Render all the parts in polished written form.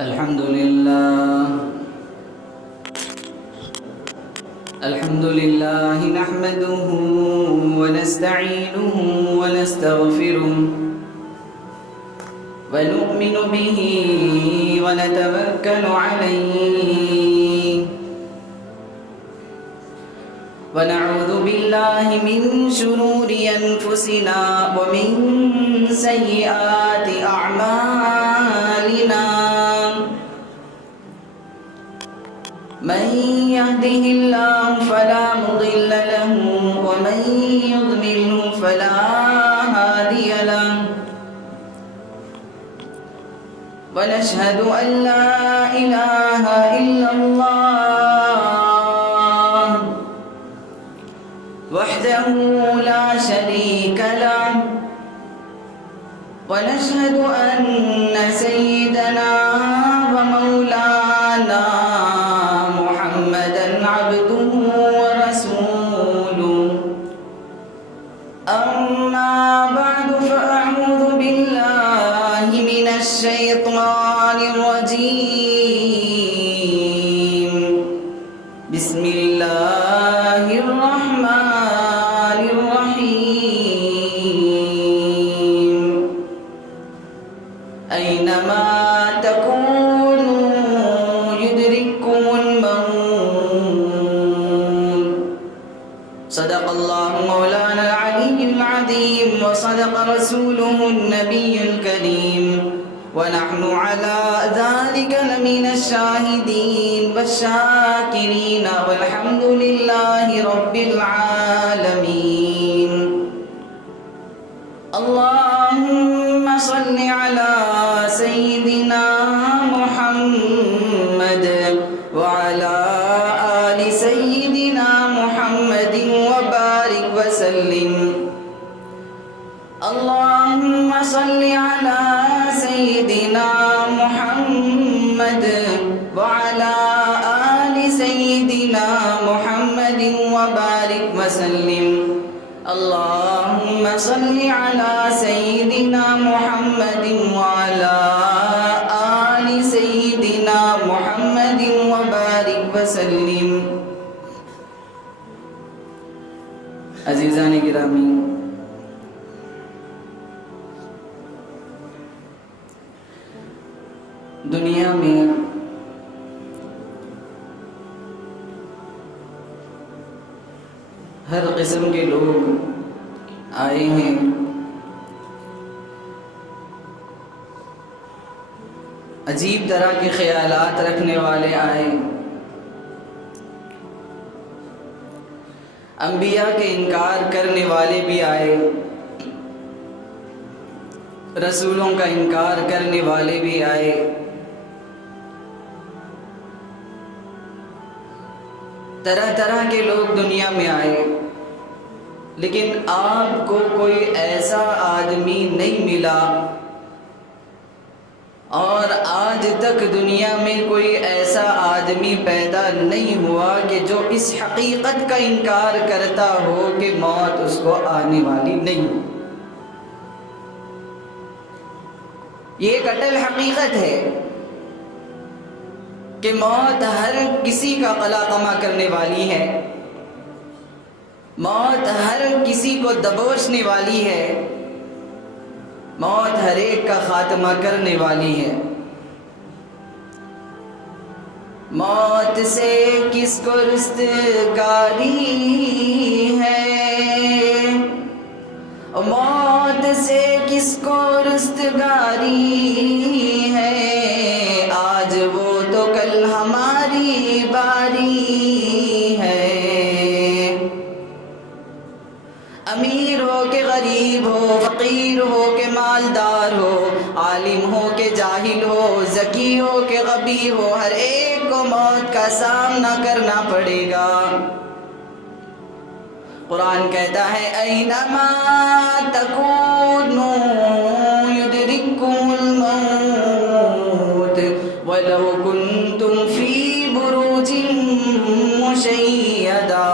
الحمد لله نحمده ونستعينه ونستغفره ونؤمن به ونتوكل عليه ونعوذ بالله من شرور أنفسنا ومن سيئات أعمالنا من يهده الله فلا مضل له ومن يضلله فلا هادي له ونشهد أن لا إله إلا الله وحده لا شريك له ونشهد أن سيدنا ومولانا عبده ورسوله أما بعد فأعوذ بالله من الشيطان الرجيم بسم الله الرحمن الرحيم أينما تكونوا يدرككم صدق الله مولانا العلي العظيم وصدق رسوله النبي الكريم ونحن على ذلك لمن الشاهدين والشاكرين والحمد لله رب العالمين اللهم صل على سيدنا محمد وعلى آل سيدنا محمد وبارك وسلم اللهم صل على سيدنا محمد وعلى آل سيدنا محمد وبارك وسلم اللهم صل على سيدنا محمد وعلى آل سيدنا محمد وبارك وسلم عزیزان گرامی، دنیا میں ہر قسم کے لوگ آئے ہیں، عجیب طرح کے خیالات رکھنے والے آئے، انبیاء کے انکار کرنے والے بھی آئے، رسولوں کا انکار کرنے والے بھی آئے، طرح طرح کے لوگ دنیا میں آئے، لیکن آپ کو کوئی ایسا آدمی نہیں ملا اور آج تک دنیا میں کوئی ایسا آدمی پیدا نہیں ہوا کہ جو اس حقیقت کا انکار کرتا ہو کہ موت اس کو آنے والی نہیں۔ یہ ایک اٹل حقیقت ہے کہ موت ہر کسی کا قلاقمہ کرنے والی ہے، موت ہر کسی کو دبوچنے والی ہے، موت ہر ایک کا خاتمہ کرنے والی ہے۔ موت سے کس کو رستگاری ہے، موت سے کس کو رستگاری ہے، آج وہ تو کل ہماری باری ہے۔ امیر ہو کہ غریب ہو، فقیر ہو کہ مالدار ہو، عالم ہو کہ جاہل ہو، ذکی ہو کہ غبی ہو، ہر ایک کو موت کا سامنا کرنا پڑے گا۔ قرآن کہتا ہے اینما تکونوا یدرککم الموت ولو کنتم فی بروج مشیدہ،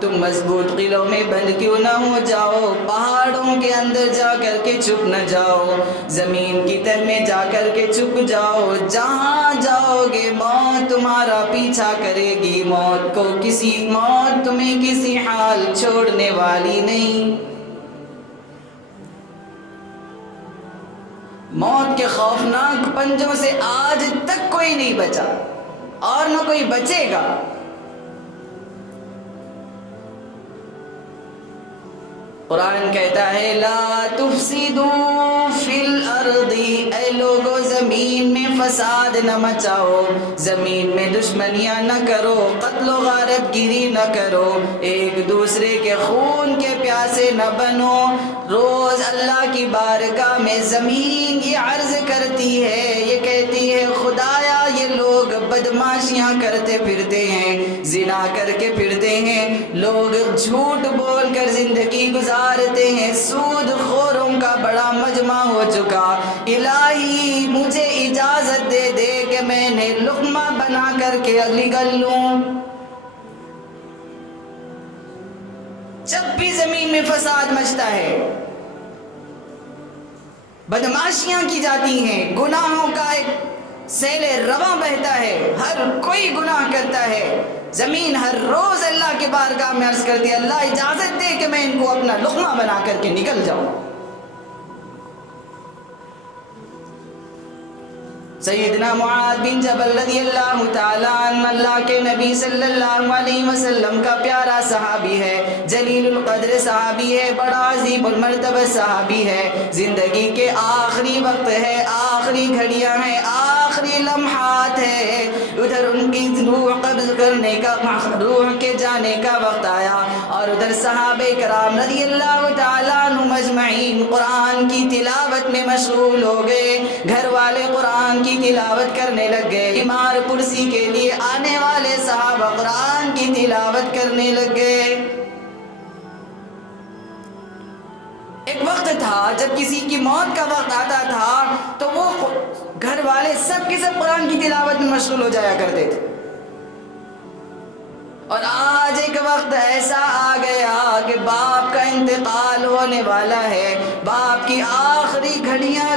تم مضبوط قلعوں میں بند کیوں نہ ہو جاؤ، پہاڑوں کے اندر جا کر کے چھپ نہ جاؤ، زمین کی تہ میں جا کر کے چھپ جاؤ، جہاں جاؤ گے موت تمہارا پیچھا کرے گی، موت تمہیں کسی حال چھوڑنے والی نہیں۔ موت کے خوفناک پنجوں سے آج تک کوئی نہیں بچا اور نہ کوئی بچے گا۔ قرآن کہتا ہے لا تفسدوا فی الارض، اے لوگو زمین میں فساد نہ مچاؤ، زمین میں دشمنیاں نہ کرو، قتل و غارت گیری نہ کرو، ایک دوسرے کے خون کے پیاسے نہ بنو۔ روز اللہ کی بارگاہ میں زمین یہ عرض کرتی ہے، یہ کہتی ہے خدایا یہ لوگ بدماشیاں کرتے پھرتے ہیں، زنا کر کے پھرتے ہیں، لوگ جھوٹ بول کر زندگی گزارتے ہیں، سود خوروں کا بڑا مجمع ہو چکا، الہی مجھے اجازت دے دے کہ میں نے لقمہ بنا کر کے نگل لوں۔ جب بھی زمین میں فساد مچتا ہے، بدماشیاں کی جاتی ہیں، گناہوں کا ایک سیل رواں بہتا ہے، ہر کوئی گناہ کرتا ہے، زمین ہر روز اللہ کے بارگاہ میں عرض کرتی ہے اللہ اجازت دے کہ میں ان کو اپنا لقمہ بنا کر کے نکل جاؤں۔ سیدنا معاذ بن جبل رضی اللہ تعالیٰ عنہ اللہ کے نبی صلی اللہ علیہ وسلم کا پیارا صحابی ہے، جلیل القدر صحابی ہے، بڑا عظیم المرتبہ صحابی ہے، زندگی کے آخری وقت ہے، آخری گھڑیاں ہیں، آخری لمحات ہے، ادھر ان کی روح قبض کرنے کا، روح کے جانے کا وقت آیا، اور ادھر صحابہ کرام رضی اللہ تعالیٰ عنہ مجمعین قرآن کی تلاوت میں مشغول ہو گئے، گھر والے قرآن کی تلاوت کرنے لگ گئے، بیمار پرسی کے لیے آنے والے صحابہ قرآن کی تلاوت کرنے لگ گئے۔ ایک وقت تھا جب کسی کی موت کا وقت آتا تھا تو وہ گھر والے سب کے سب قرآن کی تلاوت میں مشغول ہو جایا کرتے تھے، اور آج ایک وقت ایسا آ گیا کہ باپ کا انتقال ہونے والا ہے، باپ کی آخری گھڑیاں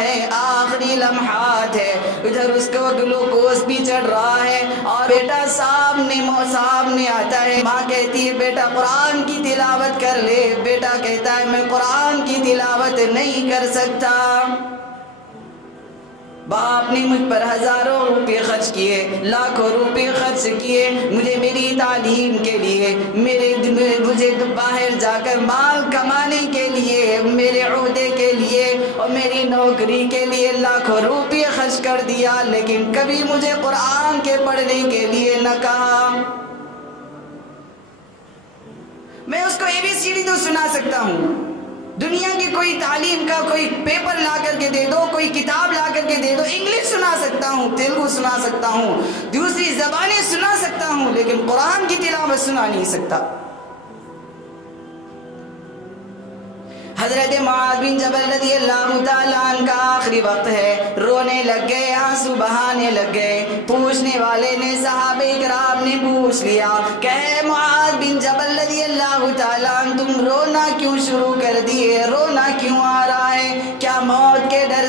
ہیں، آخری لمحات ہے، ادھر اس کو گلوکوز بھی چڑھ رہا ہے، اور بیٹا سامنے آتا ہے، ماں کہتی ہے بیٹا قرآن کی تلاوت کر لے، بیٹا کہتا ہے میں قرآن کی تلاوت نہیں کر سکتا۔ باپ نے مجھ پر ہزاروں روپے خرچ کیے، لاکھوں روپے خرچ کیے، مجھے میری تعلیم کے لیے، مجھے باہر جا کر مال کمانے کے لیے، میرے عہدے کے لیے اور میری نوکری کے لیے لاکھوں روپے خرچ کر دیا، لیکن کبھی مجھے قرآن کے پڑھنے کے لیے نہ کہا۔ میں اس کو ABCD تو سنا سکتا ہوں، دنیا کی کوئی تعلیم کا کوئی پیپر لا کر کے دے دو، کوئی کتاب لا کر کے دے دو، انگلش سنا سکتا ہوں، تیلگو سنا سکتا ہوں، دوسری زبانیں سنا سکتا ہوں، لیکن قرآن کی تلاوت سنا نہیں سکتا۔ حضرت معاذ بن جبل رضی اللہ تعالیٰ عنہ کا آخری وقت ہے، رونے لگ گئے، آنسو بہانے لگ گئے، پوچھنے والے نے، صحابہ کرام نے پوچھ لیا کہ اے معاذ بن جبل رضی اللہ تعالیٰ عنہ تم رونا کیوں شروع کر دیے، رونا کیوں آ رہا ہے، کیا موت کے ڈر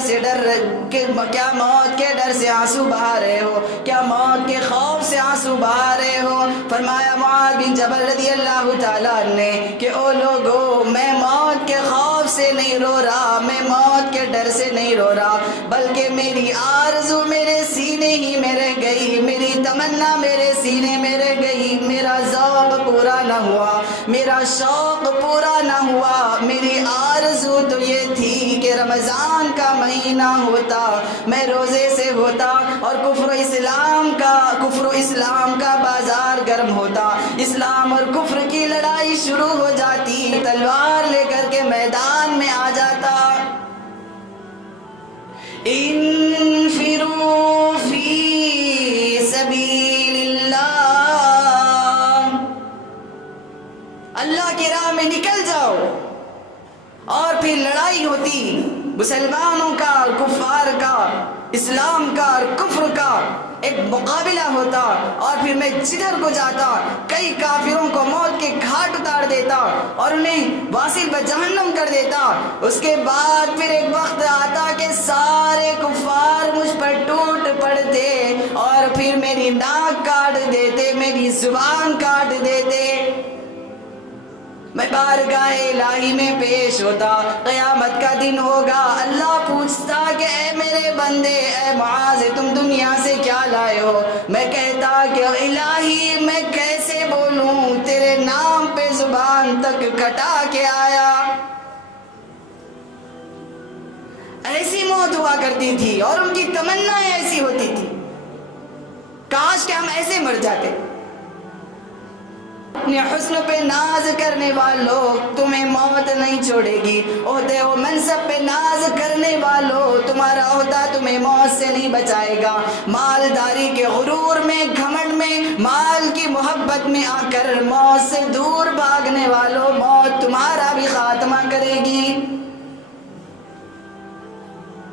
سے آنسو بہا رہے ہو، کیا موت کے خوف سے آنسو بہا رہے ہو؟ فرمایا معاذ بن جبل رضی اللہ تعالیٰ عنہ نے کہ او لوگو میں موت کے خوف سے نہیں رو رہا، میں موت کے ڈر سے نہیں رو رہا، بلکہ میری آرزو میرے سینے ہی میں رہ گئی، میری تمنا میرے سینے میں رہ گئی، میرا ذوق پورا نہ ہوا، میرا شوق پورا نہ ہوا، میری آرزو تو یہ تھی کہ رمضان کا مہینہ ہوتا، میں روزے سے ہوتا اور کفر و اسلام کا بازار گرم ہوتا، اسلام اور کفر کی لڑائی شروع ہو جاتی، تلوار لے کر کے میدان میں آ جاتا۔ انفروا فی سبیل اللہ، اللہ کی راہ میں نکل جاؤ، اور پھر لڑائی ہوتی مسلمانوں کا اور کفار کا، اسلام کا اور کفر کا ایک مقابلہ ہوتا، اور پھر میں جدھر کو جاتا کئی کافروں کو موت کے گھاٹ اتار دیتا اور انہیں واصل بجہنم کر دیتا۔ اس کے بعد پھر ایک وقت آتا کہ سارے کفار مجھ پر ٹوٹ پڑتے اور پھر میری ناک کاٹ دیتے، میری زبان کاٹ دیتے۔ میں بارگاہ الہی میں پیش ہوتا، قیامت کا دن ہوگا، اللہ پوچھتا کہ اے میرے بندے، اے معاذ تم دنیا سے کیا لائے ہو؟ میں کہتا کہ الہی میں کیسے بولوں، تیرے نام پہ زبان تک کٹا کے آیا۔ ایسی موت ہوا کرتی تھی اور ان کی تمنائیں ایسی ہوتی تھی، کاش کہ ہم ایسے مر جاتے۔ اپنے حسن پہ ناز کرنے والوں تمہیں موت نہیں چھوڑے گی، عہدے و منصب پہ ناز کرنے والوں تمہارا عہدہ تمہیں موت سے نہیں بچائے گا۔ مالداری کے غرور میں، گھمنڈ میں، مال کی محبت میں آ کر موت سے دور بھاگنے والوں موت تمہارا بھی خاتمہ کرے گی۔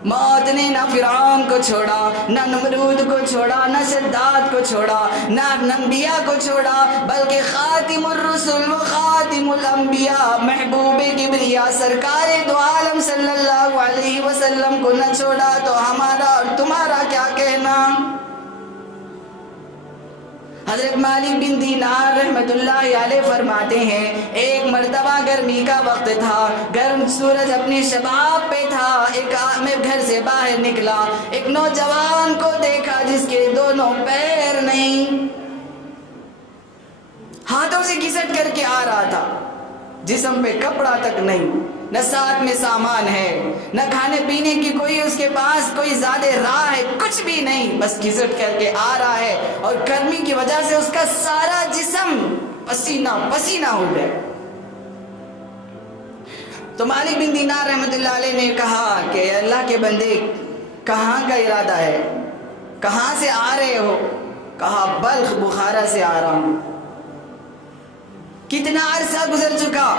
موت نے نہ فرعون کو چھوڑا، نہ نمرود کو چھوڑا، نہ شداد کو چھوڑا، نہ انبیاء کو چھوڑا، بلکہ خاتم الرسل و خاتم الانبیاء محبوب کبریا سرکار دو عالم صلی اللہ علیہ وسلم کو نہ چھوڑا تو ہمارا اور تمہارا کیا کہنا۔ حضرت مالک بن دینار رحمت اللہ علیہ فرماتے ہیں، ایک مرتبہ گرمی کا وقت تھا، گرم سورج اپنے شباب پہ تھا، میں گھر سے باہر نکلا، ایک نوجوان کو دیکھا جس کے دونوں پیر نہیں، ہاتھوں سے گھسٹ کر کے آ رہا تھا، جسم پہ کپڑا تک نہیں، نہ ساتھ میں سامان ہے، نہ کھانے پینے کی کوئی اس کے پاس کوئی زیادہ راہ ہے، کچھ بھی نہیں، بس گھسٹ کر کے آ رہا ہے اور گرمی کی وجہ سے اس کا سارا جسم پسینہ پسینہ ہو گیا۔ تو مالک بن دینار رحمت اللہ علیہ نے کہا کہ اللہ کے بندے کہاں کا ارادہ ہے، کہاں سے آ رہے ہو؟ کہا بلخ بخارا سے آ رہا ہوں۔ کتنا عرصہ گزر چکا؟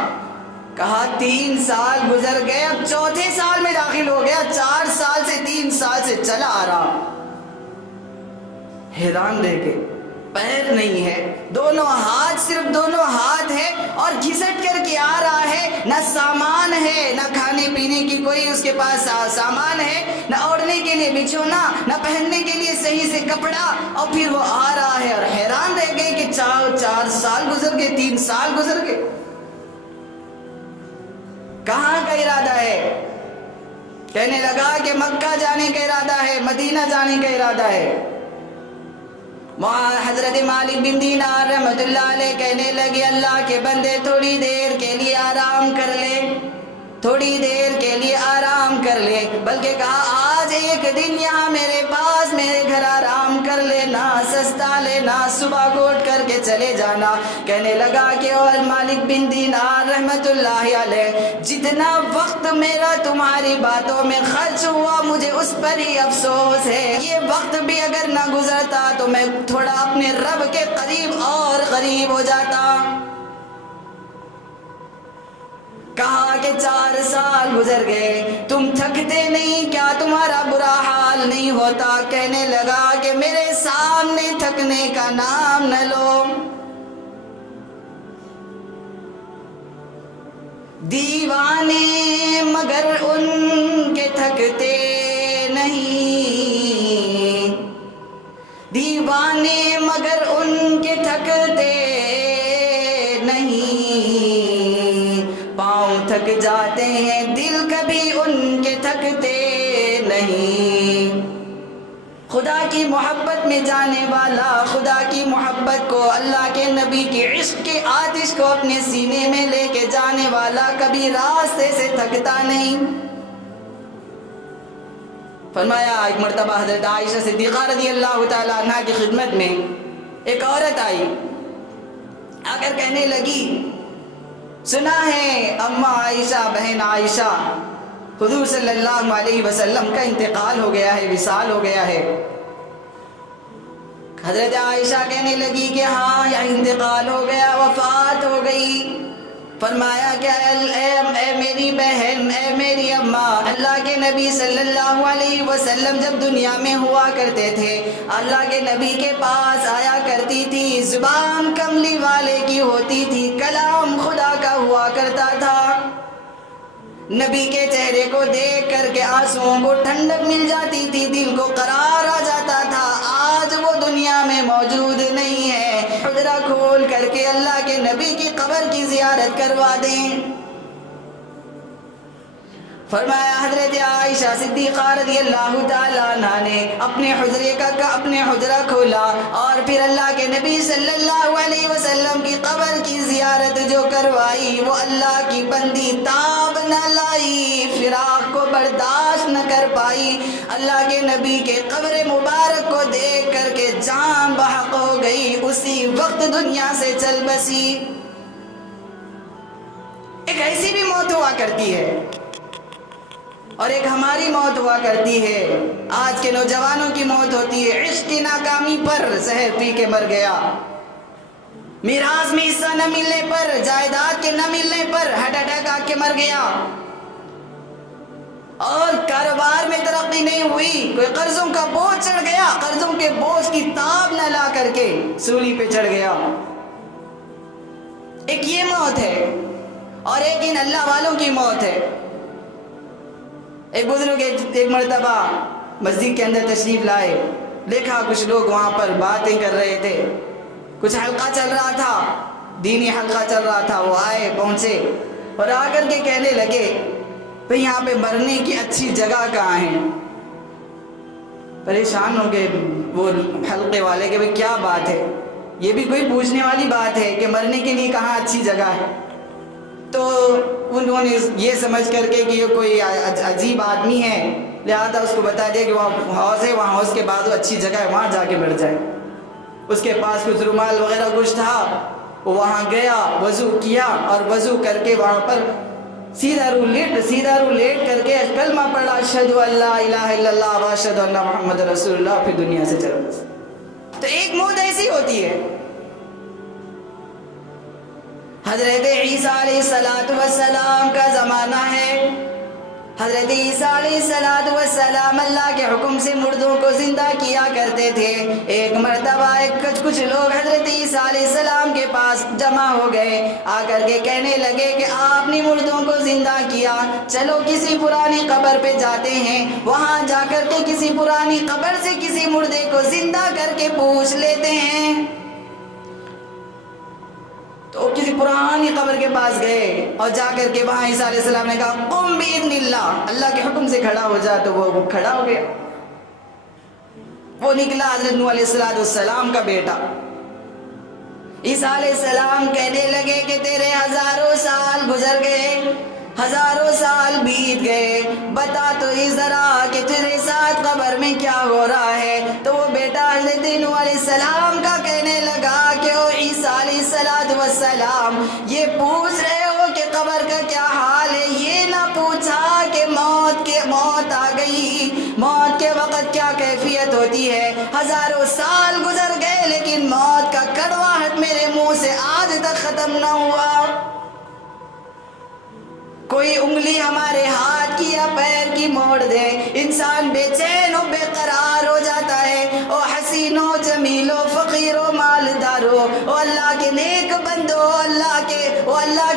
کہا 3 سال گزر گئے، اب 4تھے سال میں داخل ہو گیا، 4 سال سے 3 سال سے چلا آ رہا۔ حیران رہ گئے، پیر نہیں ہے، دونوں ہاتھ، صرف دونوں ہاتھ ہے اور گھسٹ کر کے آ رہا ہے، نہ سامان ہے، نہ کھانے پینے کی کوئی اس کے پاس سامان ہے، نہ اوڑھنے کے لیے بچھونا، نہ پہننے کے لیے صحیح سے کپڑا، اور پھر وہ آ رہا ہے اور حیران رہ گئے کہ 4 سال گزر گئے، 3 سال گزر گئے، کہاں کا ارادہ ہے؟ کہنے لگا کہ مکہ جانے کا ارادہ ہے، مدینہ جانے کا ارادہ ہے۔ حضرت مالک بن دینار رحمت اللہ علیہ کہنے لگے، اللہ کے بندے تھوڑی دیر کے لیے آرام کر لے، تھوڑی دیر کے لیے آرام کر لے، بلکہ کہا آج ایک دن یہاں میرے پاس میرے گھر آرام کر لینا، سستا لینا، صبح کو اٹھ کر کے چلے جانا۔ کہنے لگا کہ اور مالک بن دینار رحمت اللہ علیہ، جتنا وقت میرا تمہاری باتوں میں خرچ ہوا مجھے اس پر ہی افسوس ہے، یہ وقت بھی اگر نہ گزرتا تو میں تھوڑا اپنے رب کے قریب اور قریب ہو جاتا۔ کہا کہ 4 سال گزر گئے، تم تھکتے نہیں کیا؟ تمہارا برا حال نہیں ہوتا؟ کہنے لگا کہ میرے سامنے تھکنے کا نام نہ لو، دیوانے مگر ان کے تھکتے نہیں، دیوانے مگر ان کے تھکتے نہیں، پاؤں تھک جاتے ہیں دل کبھی ان کے تھکتے نہیں۔ خدا کی محبت میں جانے والا، خدا کی محبت کو، اللہ کے نبی کی عشق کے آتش کو اپنے سینے میں لے کے جانے والا کبھی راستے سے تھکتا نہیں۔ فرمایا ایک مرتبہ حضرت عائشہ صدیقہ رضی اللہ تعالیٰ عنہ کی خدمت میں ایک عورت آئی، آ کر کہنے لگی، سنا ہے اماں عائشہ، بہن عائشہ، حضور صلی اللہ علیہ وسلم کا انتقال ہو گیا ہے، وصال ہو گیا ہے۔ حضرت عائشہ کہنے لگی کہ ہاں یا انتقال ہو گیا، وفات ہو گئی۔ فرمایا کہ اے میری بہن، اے میری اماں، اللہ کے نبی صلی اللہ علیہ وسلم جب دنیا میں ہوا کرتے تھے، اللہ کے نبی کے پاس آیا کرتی تھی، زبان کملی والے کی ہوتی تھی، کلام خدا کا ہوا کرتا تھا۔ نبی کے چہرے کو دیکھ کر کے آنسوؤں کو ٹھنڈک مل جاتی تھی، دل کو قرار آ جاتا تھا۔ آج وہ دنیا میں موجود نہیں ہے، حجرہ کھول کر کے اللہ کے نبی کی قبر کی زیارت کروا دیں۔ فرمایا حضرت عائشہ صدیقہ رضی اللہ تعالیٰ عنہ نے اپنے حجرہ کھولا اور پھر اللہ کے نبی صلی اللہ علیہ وسلم کی قبر کی زیارت جو کروائی، وہ اللہ کی بندی تاب نہ لائی، فراق کو برداشت نہ کر پائی۔ اللہ کے نبی کے قبر مبارک کو دیکھ کر کے جان بحق ہو گئی، اسی وقت دنیا سے چل بسی۔ ایک ایسی بھی موت ہوا کرتی ہے اور ایک ہماری موت ہوا کرتی ہے۔ آج کے نوجوانوں کی موت ہوتی ہے عشق کی ناکامی پر، زہر پی کے مر گیا، میراث میں حصہ نہ ملنے پر، جائیداد کے نہ ملنے پر ہارٹ اٹیک آ کے مر گیا، اور کاروبار میں ترقی نہیں ہوئی، کوئی قرضوں کا بوجھ چڑھ گیا، قرضوں کے بوجھ کی تاب نہ لا کر کے سولی پہ چڑھ گیا۔ ایک یہ موت ہے اور ایک ان اللہ والوں کی موت ہے۔ ایک بزرگ ایک مرتبہ مسجد کے اندر تشریف لائے، دیکھا کچھ لوگ وہاں پر باتیں کر رہے تھے، کچھ حلقہ چل رہا تھا، دینی حلقہ چل رہا تھا۔ وہ آئے، پہنچے اور آ کر کے کہنے لگے بھئی یہاں پہ مرنے کی اچھی جگہ کہاں ہے؟ پریشان ہو گئے وہ حلقے والے کہ بھئی کیا بات ہے، یہ بھی کوئی پوچھنے والی بات ہے کہ مرنے کے لیے کہاں اچھی جگہ ہے؟ تو انہوں نے یہ سمجھ کر کے کہ یہ کوئی عجیب آدمی ہے، لہذا اس کو بتا دیا کہ وہاں حوض ہے، وہاں حوض کے بعد وہ اچھی جگہ ہے، وہاں جا کے بیٹھ جائے۔ اس کے پاس کچھ رومال وغیرہ کچھ تھا، وہ وہاں گیا، وضو کیا اور وضو کر کے وہاں پر سیدھا رو لیٹ کر کے کلمہ پڑھا، اشہد ان لا الہ الا اللہ و اشہد ان محمد رسول اللہ، پھر دنیا سے چل بسا۔ تو ایک موت ایسی ہوتی ہے۔ حضرت عیسیٰ علیہ السلام کا زمانہ ہے، حضرت عیسیٰ علیہ السلام اللہ کے حکم سے مردوں کو زندہ کیا کرتے تھے۔ ایک مرتبہ کچھ لوگ حضرت عیسیٰ علیہ السلام کے پاس جمع ہو گئے، آ کر کے کہنے لگے کہ آپ نے مردوں کو زندہ کیا، چلو کسی پرانی قبر پہ جاتے ہیں، وہاں جا کر کے کسی پرانی قبر سے کسی مردے کو زندہ کر کے پوچھ لیتے ہیں۔ تو کسی پرانی قبر کے پاس گئے اور جا کر کے وہاں عیسیٰ علیہ السلام نے کہا قم باذن اللہ، اللہ کے حکم سے کھڑا ہو جا، تو وہ کھڑا ہو گیا۔ وہ نکلا حضرت نوح علیہ السلام کا بیٹا۔ عیسیٰ علیہ السلام کہنے لگے کہ تیرے ہزاروں سال گزر گئے، ہزاروں سال بیت گئے، بتا تو ہی ذرا کہ تیرے ساتھ قبر میں کیا ہو رہا ہے۔ تو وہ بیٹا حضرت نوح علیہ السلام کا کہنے لگا کہ او عیسیٰ علیہ السلام، یہ پوچھ رہے ہو کہ قبر کا کیا حال ہے، یہ نہ پوچھا کہ موت آ گئی، موت کے وقت کیا کیفیت ہوتی ہے۔ ہزاروں سال گزر گئے لیکن موت کا کڑواہٹ میرے منہ سے آج تک ختم نہ ہوا۔ کوئی انگلی ہمارے ہاتھ کی یا پیر کی موڑ دے، انسان بے چین و بے قرار ہو جاتا ہے۔ او حسینو جمیلو فقیرو مالدارو، او اللہ کے نیک بندو، اللہ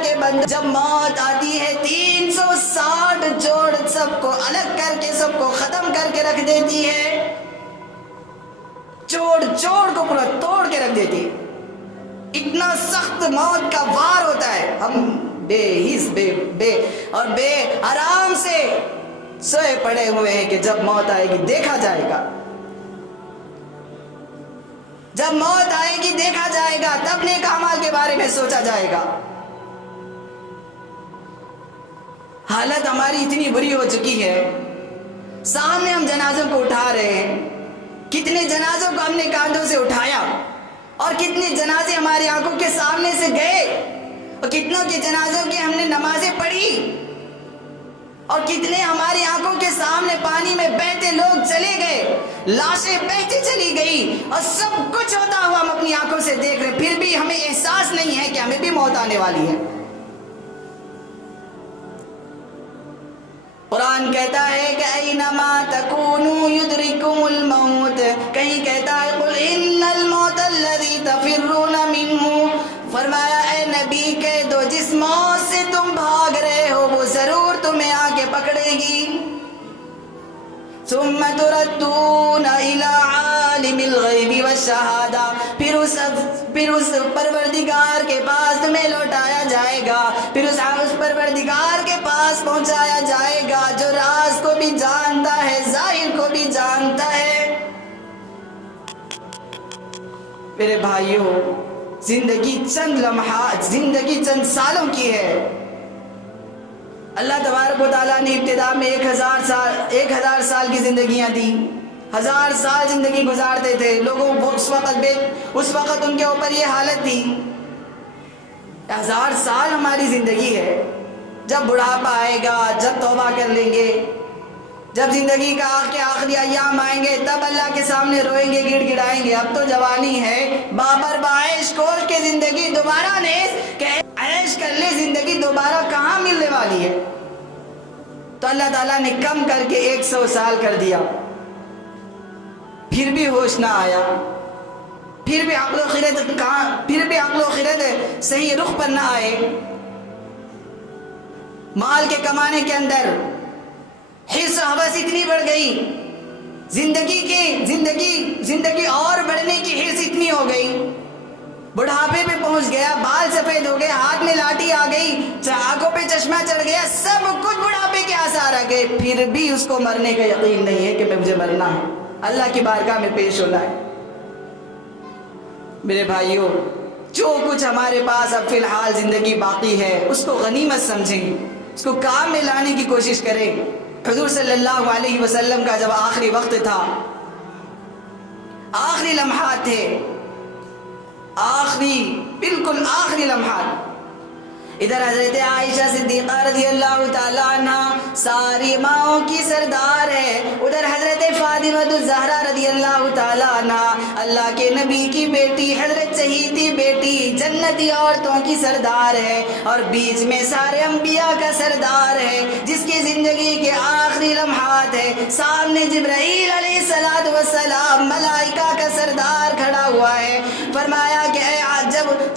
کے بندو، جب موت آتی ہے 360 جوڑ سب کو الگ کر کے، سب کو ختم کر کے رکھ دیتی ہے، جوڑ کو پورا توڑ کے رکھ دیتی ہے۔ اتنا سخت موت کا وار ہوتا ہے، ہم بے آرام سے سوئے پڑے ہوئے ہیں کہ جب موت آئے گی دیکھا جائے گا، جب موت آئے گی دیکھا جائے گا، تب نیک اعمال کے بارے میں سوچا جائے گا۔ حالت ہماری اتنی بری ہو چکی ہے، سامنے ہم جنازوں کو اٹھا رہے ہیں، کتنے جنازوں کو ہم نے کاندھوں سے اٹھایا اور کتنے جنازے ہماری آنکھوں کے سامنے سے گئے، اور کتنوں کے جنازوں کی ہم نے نمازیں پڑھی، اور کتنے ہماری آنکھوں کے سامنے پانی میں بہتے لوگ چلے گئے، لاشیں بہتی چلی گئی، اور سب کچھ ہوتا ہوا ہم اپنی آنکھوں سے دیکھ رہے، پھر بھی ہمیں احساس نہیں ہے کہ ہمیں بھی موت آنے والی ہے۔ قرآن کہتا ہے کہ اینما تکونوا یدرککم الموت، کہیں کہتا ہے قل ان الموت الذی تفرون منہ، فرمایا اے نبی کہہ دو جس موت سے تم بھاگ رہے ہو وہ ضرور تمہیں آ کے پکڑے گی. ثم تردون الی عالم الغیب والشہادہ، پھر اس پروردگار کے پاس تمہیں لوٹایا جائے گا، پھر اس پروردگار کے پاس پہنچایا جائے گا جو راز کو بھی جانتا ہے ظاہر کو بھی جانتا ہے. میرے بھائیوں، زندگی چند لمحات، زندگی چند سالوں کی ہے. اللہ تبارک و تعالیٰ نے ابتدا میں 1000 سال کی زندگیاں دی. 1000 سال زندگی گزارتے تھے لوگوں، اس وقت ان کے اوپر یہ حالت تھی. 1000 سال ہماری زندگی ہے. جب بڑھاپا آئے گا، جب توبہ کر لیں گے، جب زندگی کا آخری ایام آئیں گے تب اللہ کے سامنے روئیں گے، گڑ گڑائیں گے. اب تو جوانی ہے، بابر بعیش کوش کے زندگی دوبارہ نیز کہ عیش کر لے، زندگی دوبارہ کہاں ملنے والی ہے. تو اللہ تعالیٰ نے کم کر کے 100 سال کر دیا. پھر بھی ہوش نہ آیا، پھر بھی عقل و خرد صحیح رخ پر نہ آئے. مال کے کمانے کے اندر حرص و ہوس اتنی بڑھ گئی، زندگی اور بڑھنے کی حرص اتنی ہو گئی، بڑھاپے پہ پہنچ گیا، بال سفید ہو گئے، ہاتھ میں لاٹھی آ گئی، آنکھوں پہ چشمہ چڑھ گیا، سب کچھ بڑھاپے کے آثار آ گئے. پھر بھی اس کو مرنے کا یقین نہیں ہے کہ مجھے مرنا ہے، اللہ کی بارگاہ میں پیش ہونا ہے. میرے بھائیوں، جو کچھ ہمارے پاس اب فی الحال زندگی باقی ہے اس کو غنیمت سمجھیں، اس کو کام میں لانے کی کوشش کریں. حضور صلی اللہ علیہ وسلم کا جب آخری وقت تھا، آخری لمحات تھے، بالکل آخری لمحات. ادھر حضرت عائشہ صدیقہ رضی اللہ تعالیٰ عنہ ساری ماؤں کی سردار ہے، ادھر حضرت فاطمہ الزہرا رضی اللہ تعالیٰ عنہ اللہ کے نبی کی بیٹی، حضرت شہیدی بیٹی، جنتی عورتوں کی سردار ہے، اور بیچ میں سارے انبیاء کا سردار ہے جس کی زندگی کے آخری لمحات ہے. سامنے جبرائیل علیہ السلام ملائکہ کا سردار کھڑا ہوا ہے. فرمایا کہ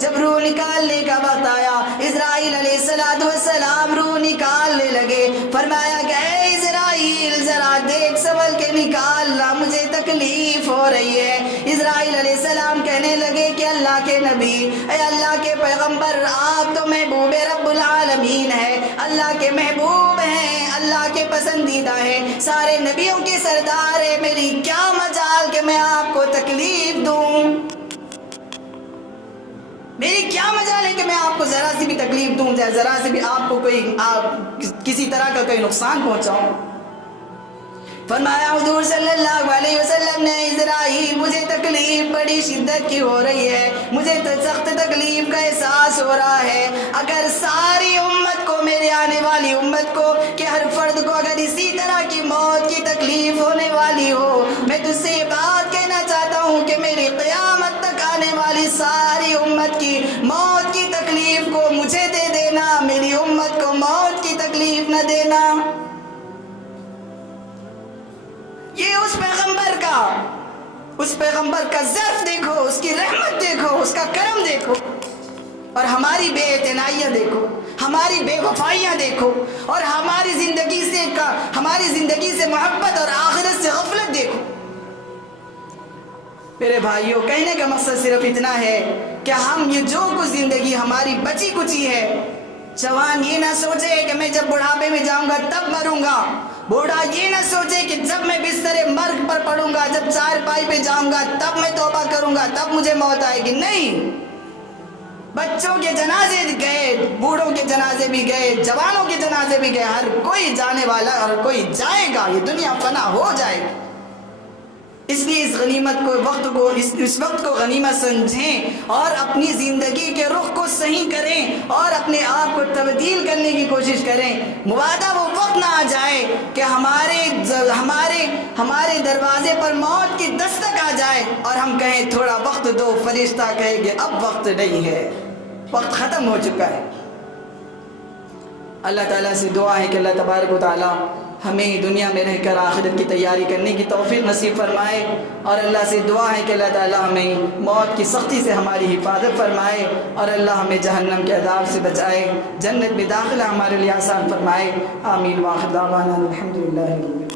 جب روح نکالنے کا وقت آیا، اسرائیل علیہ السلام روح نکالنے لگے. فرمایا کہ اے اسرائیل ذرا دیکھ سنبھل کے نکالنا، مجھے تکلیف ہو رہی ہے. اسرائیل علیہ السلام کہنے لگے کہ اللہ کے نبی، اے اللہ کے پیغمبر، آپ تو محبوب رب العالمین ہے، اللہ کے محبوب ہیں، اللہ کے پسندیدہ ہیں، سارے نبیوں کے سردار ہیں، میری کیا مجال کہ میں آپ کو تکلیف دوں، میری کیا مجال ہے کہ میں آپ کو ذرا سی بھی تکلیف دوں، ذرا سے بھی آپ کو کسی طرح کا کوئی نقصان پہنچاؤں. فرمایا حضور صلی اللہ علیہ وسلم نے، اسرائیل مجھے تکلیف بڑی شدت کی ہو رہی ہے، مجھے سخت تکلیف کا احساس ہو رہا ہے. اگر ساری امت کو، میرے آنے والی امت کو، کہ ہر فرد کو اگر اسی طرح کی موت کی تکلیف ہونے والی ہو، میں تجھ سے یہ بات کہنا چاہتا ہوں کہ میری قیامت تک آنے والی ساری امت کی موت کی تکلیف کو مجھے دے دینا، میری امت کو موت کی تکلیف نہ دینا. یہ اس پیغمبر کا ظرف دیکھو، اس کی رحمت دیکھو، اس کا کرم دیکھو، اور ہماری بے اعتنائیاں دیکھو، ہماری بے وفائیاں دیکھو، اور ہماری زندگی سے محبت اور آخرت سے غفلت دیکھو. میرے بھائیوں، کہنے کا مقصد صرف اتنا ہے کہ ہم یہ جو کچھ زندگی ہماری بچی کچی ہے، جوان یہ نہ سوچے کہ میں جب بڑھاپے میں جاؤں گا تب مروں گا، بوڑھا یہ نہ سوچے کہ جب میں بستر مرگ پر پڑوں گا، جب چارپائی پہ جاؤں گا تب میں توبہ کروں گا، تب مجھے موت آئے گی. نہیں، بچوں کے جنازے گئے، بوڑھوں کے جنازے بھی گئے، جوانوں کے جنازے بھی گئے، ہر کوئی جانے والا، ہر کوئی جائے گا، یہ دنیا فنا ہو جائے گی. اس لیے اس وقت کو غنیمت سمجھیں اور اپنی زندگی کے رخ کو صحیح کریں اور اپنے آپ کو تبدیل کرنے کی کوشش کریں. مبادا وہ وقت نہ آ جائے کہ ہمارے دروازے پر موت کی دستک آ جائے اور ہم کہیں تھوڑا وقت دو، فرشتہ کہے گے اب وقت نہیں ہے، وقت ختم ہو چکا ہے. اللہ تعالیٰ سے دعا ہے کہ اللہ تبارک و تعالیٰ ہمیں دنیا میں رہ کر آخرت کی تیاری کرنے کی توفیق نصیب فرمائے، اور اللہ سے دعا ہے کہ اللہ تعالیٰ ہمیں موت کی سختی سے ہماری حفاظت فرمائے، اور اللہ ہمیں جہنم کے عذاب سے بچائے، جنت میں داخلہ ہمارے لیے آسان فرمائے۔ آمین۔ وآخر دعوانا الحمدللہ۔